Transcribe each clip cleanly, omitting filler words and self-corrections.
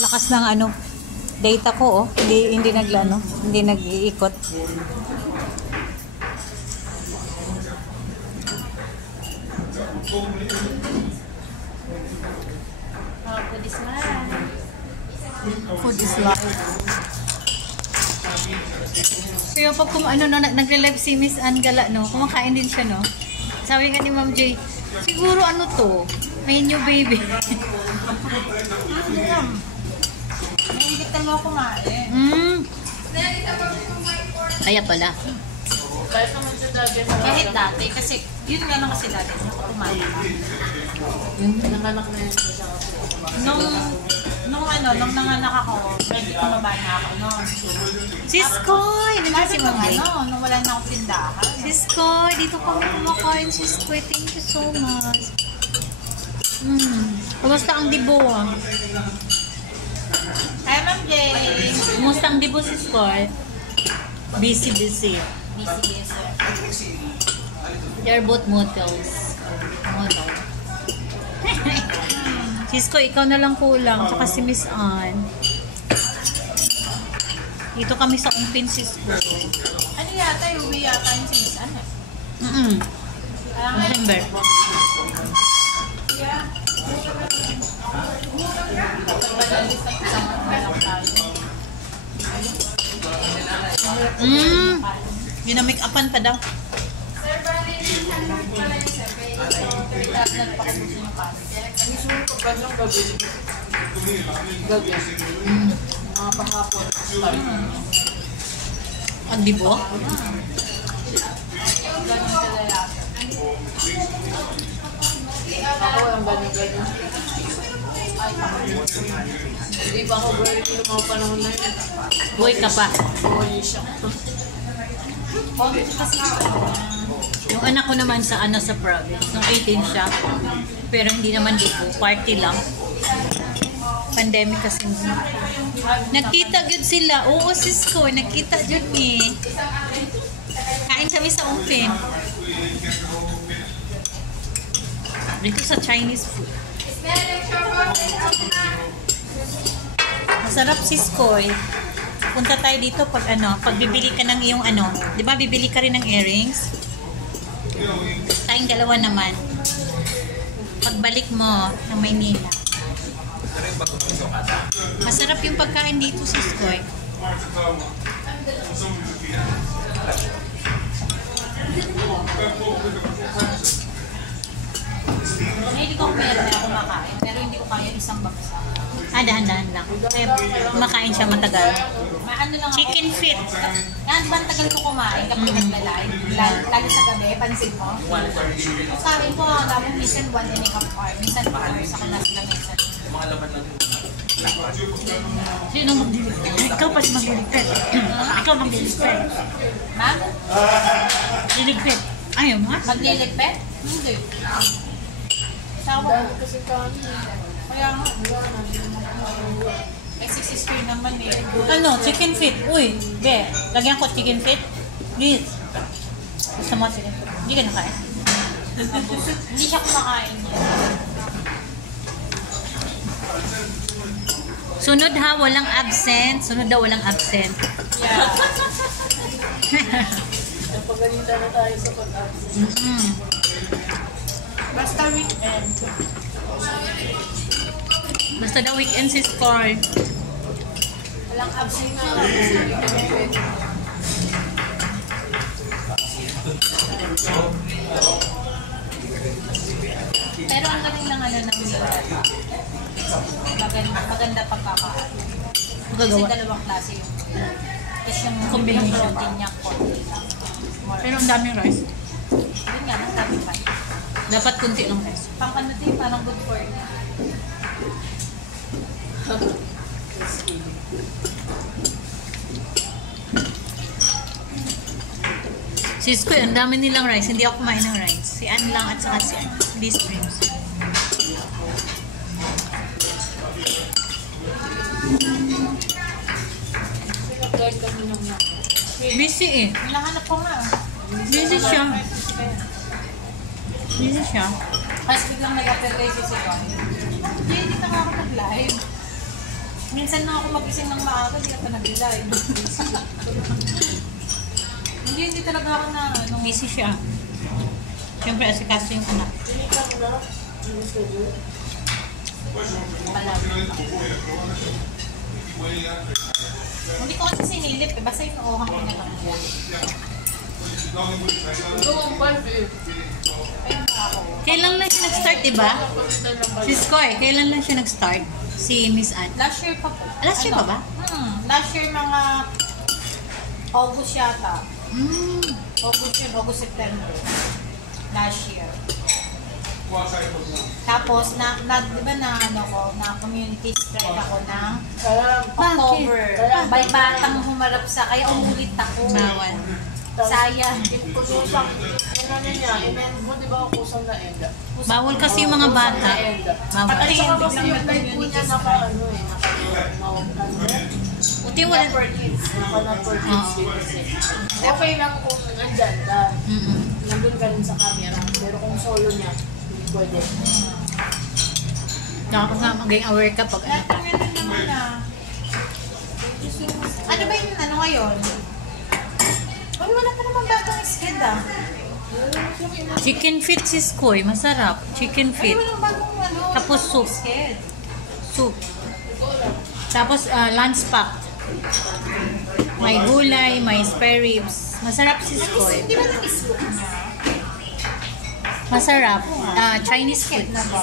Lakas ng data ko, oh. Hindi hindi nag-iikot. Food is life. Food is life. Pero pag nagre-live si Miss Ann Gala, kumakain din siya, Sabi nga ni Ma'am J, siguro to, may new baby. Nahigit na mo kumain. Kaya pala. Kahit dati, kasi yun nga lang kasi dati, kumain. Nanganak na yun siya. Nung nanganak ako, medyo tumaba na ako noon. Siskoy! Nandun si Ma'am J. Nung wala na akong tindahan. Siskoy! Dito kami kumakain, Siskoy. Thank you so much. Kumusta ang dibo? Hi, Ma'am Jay! Kumusta ang dibo, Siskoy? Busy. Busy. They're both models. Siskoy, ikaw na lang kulang. Tsaka si Miss Ann. Dito kami sa Umpin, Siskoy. Ano yata? Uwi yata yung si Miss Ann. December. Yeah. Yun na make-upan pa daw. Sir, bali yung tanong pala yung sir. Kaya nagpakabusin yung pati. Gusto mo pagkan lang gabi. Gabi. Mga panghapon. Ang dibo? Yung ganun kalalaki. Ako walang ganyan. Hindi pa ako girl yung mga panahon na yun. Boy ka pa. Boy siya. Yung anak ko naman sa sa province. Nung 18 siya. Pero hindi naman dibo. Party lang. Pandemic kasi. Nagkita good sila. Oo, Siskoy. Nagkita dyan eh. Kain kami sa Umpin. Dito sa Chinese food. Masarap, Siskoy. Punta tayo dito pag pag bibili ka ng iyong di ba bibili ka rin ng earrings? Tayong dalawa naman. Pagbalik mo ng Maynila. Masarap yung pagkain dito, Siskoy. Hindi ko meron na kumakain, pero hindi ko kaya isang baksa. Dahan-dahan lang. Kaya kumakain siya matagal. Maano lang ako. Chicken feet. Yan, di ba ang tagal ko kumain kapag nagla-live? Lalo sa gabi, pansin mo? Sabi ko, tapos minsan 1 and a half hour, minsan 2 hours ako nasa lamesa. Sino magliligpit? Ikaw pa magliligpit. Ikaw magliligpit. Ma'am? Liligpit. Ayaw mo nga? Magliligpit? Hindi. Sawa ko. Kasi kanin. Kaya nga. Exist naman eh. Chicken feet. Uy, be. Lagyan ko chicken feet. Please. Gusto mo chicken feet? Hindi ka nakain. Hindi siya kumakain. Sunod ha, walang absent. Sunod daw, walang absent. Yeah. Napagalitan na tayo sa pag-absent. Basta weekend. Basta daw weekend si Score. Walang absent na. Pero ang galing lang ng maganda pagkakain. Kasi Gagawa. dalawang klase yung kasi yung Combination. protein niya konti lang. Pero ang daming rice. Yun nga, ang dami pa. Dapat kunti lang rice. Pang din, parang good for niya. Si Squid, ang dami nilang rice. Hindi ako kumain ng rice. Si Ann lang at saka si these dreams. Busy eh. Hinahanap ko nga. Busy siya. Busy siya. Kasi biglang nag-appear kay Sisi ko. Hindi na ako nag-live. Minsan na ako magising ng maaga, hindi ako nag-live. Hindi talaga ako na ano. Busy siya. Siyempre, asikaso yung anak. Hindi ko kasi sinilip eh. Basta inuuhan ko na lang yan. Ayun na ako. Kailan lang siya nag-start, diba? Si Scoy, kailan lang siya nag-start? Si Miss Ann. Last year pa po. Last year pa ba? Last year mga August yata. Mm. August, September. Last year. Tapos, di ba na ano ko, na community strike ako ng October. May batang humarap sa, kaya umulit ako. Bawal. Sayang. Bawal kasi yung mga bata. Bawal. Pati yung community strike. Buti wala. Okay lang kung nandyan ka. Mm-mm. Nandun ka rin sa camera. Pero kung solo niya, hindi pwede. Dapat nga maging aware ka pag ano. Natangalan naman na. Ano ba yung ano ngayon? Ay, wala pa naman bagong skid ah. Chicken feet si Scoy, masarap. Chicken Ay, feet. walang bagong ano. Tapos soup. Skid. Soup. Tapos lunch pack. May gulay, may spare ribs. Masarap si Scoy. Hindi ba na-islook niya? Masarap. Chinese food. Skid na ba?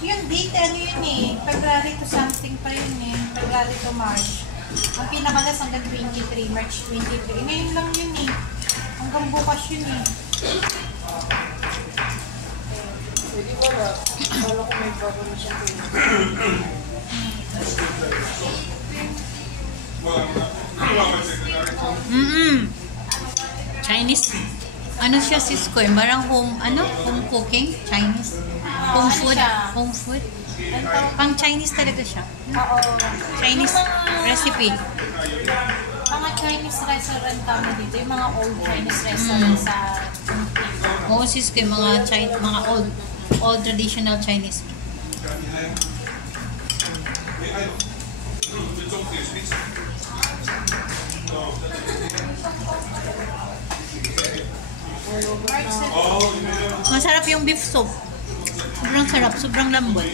Yung date, ano yun eh. February to something pa yun eh. February to March. Ang pinakalas hanggang 23, March 23. Ngayon lang yun eh. Hanggang bukas yun eh. Pwede wala. Wala ko may bago na siya. Chinese. Ano siya si Scoy? Parang home cooking? Chinese? Home Ano food? siya? Home food? Ang tawag- Pang Chinese talaga siya. Oo. Chinese recipe. Mga Chinese restaurant kami dito. Yung mga old Chinese restaurant sa Oo, si Scoy, mga old traditional Chinese. March na. Masarap yung beef soup. Sobrang sarap, sobrang lambot.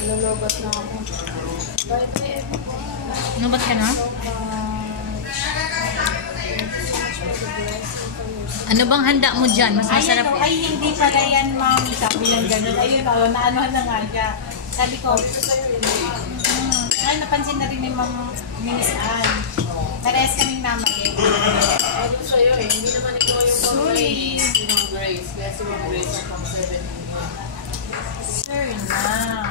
Lulubat na ako. Pwede. Ano ba ka na? Ano bang handa mo dyan? Mas masarap. Ayun, ay hindi pala yan, ma'am. Sabi lang ganun. Ayun, naano na nga siya. Sabi ko, ay, napansin na rin ni Ma'am Minisaan. Parehas kaming namali. Ano sa'yo eh, hindi naman ikaw yung Sorry. si Ma'am Grace. Kaya si Ma'am Grace ang pang 7. Sir na.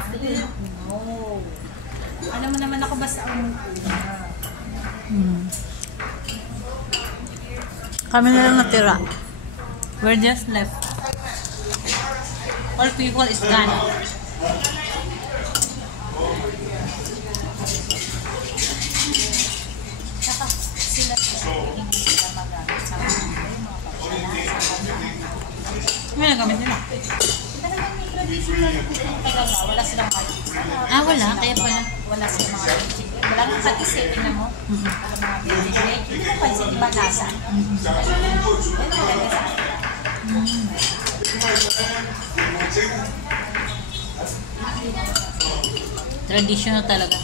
I didn't know. Ano mo naman ako basta ang una. Kami na lang natira. We're just left. All people is gone. Saka sila hindi sila magamit sa mga Ano na gamit nila? talagang may traditional cooking talaga. Wala silang magic. Wala. Kaya pala. Wala silang mga magic. Wala kang patisip, tingnan mo. Wala mga magic. Hindi mo pansin, di ba lasa? Yan talaga sa akin. Traditional talaga.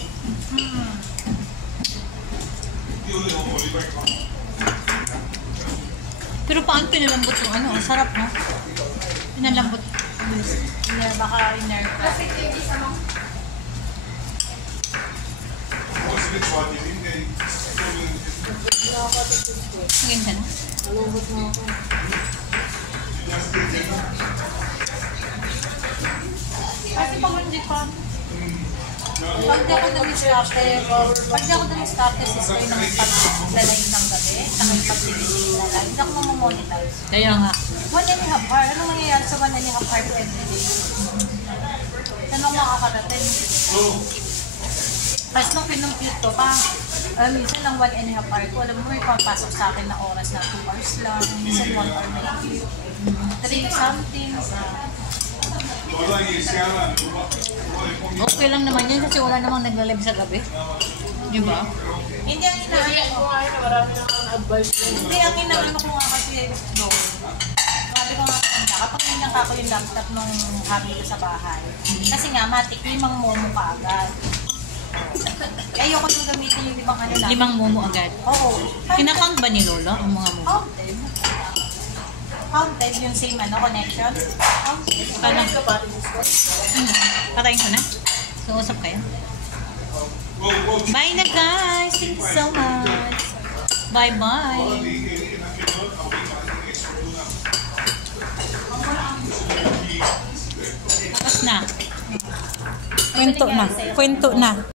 Pero paano pinalambot yung ano? Ang sarap, no? Pinalambot. Baka inner ka. Ngayon ka na? Lulubat na ako. Kasi pag hindi pa, pag di ako nag-starte, si Scoy ng paglalay ng gabi, akin pag tinitingnan na lang. Hindi ako mamonetize. Kaya nga. 1.5 hour. Ano mangyayari sa 1.5 hour everyday? Anong makakarating? Tapos nung pinumpute ko pa, minsan ng 1.5 hour ko, alam mo, may papasok sa akin na oras na 2 hours lang, minsan 1 hour na 3 something. Okay lang naman yan kasi wala namang nagla-live sa gabi. Di ba? Hindi ang inaano ko. Hindi ang inaano ko nga kasi no. Sabi ko nga kanta, kapag nandiyan ka ako yung laptop nung hobby ko sa bahay. Kasi nga, matik, 5 momo ka agad. Ayoko yung gamitin yung 5 ano lang. 5 momo agad. Oo. Kinakount ba ni Lolo ang mga momo? Counted. Counted yung same ano, connection. Counted. Paano? Patayin ko na. So, usap kayo. Bye na guys! Thank you so much! Bye-bye! Tapos na. Kwento na. Kwento na.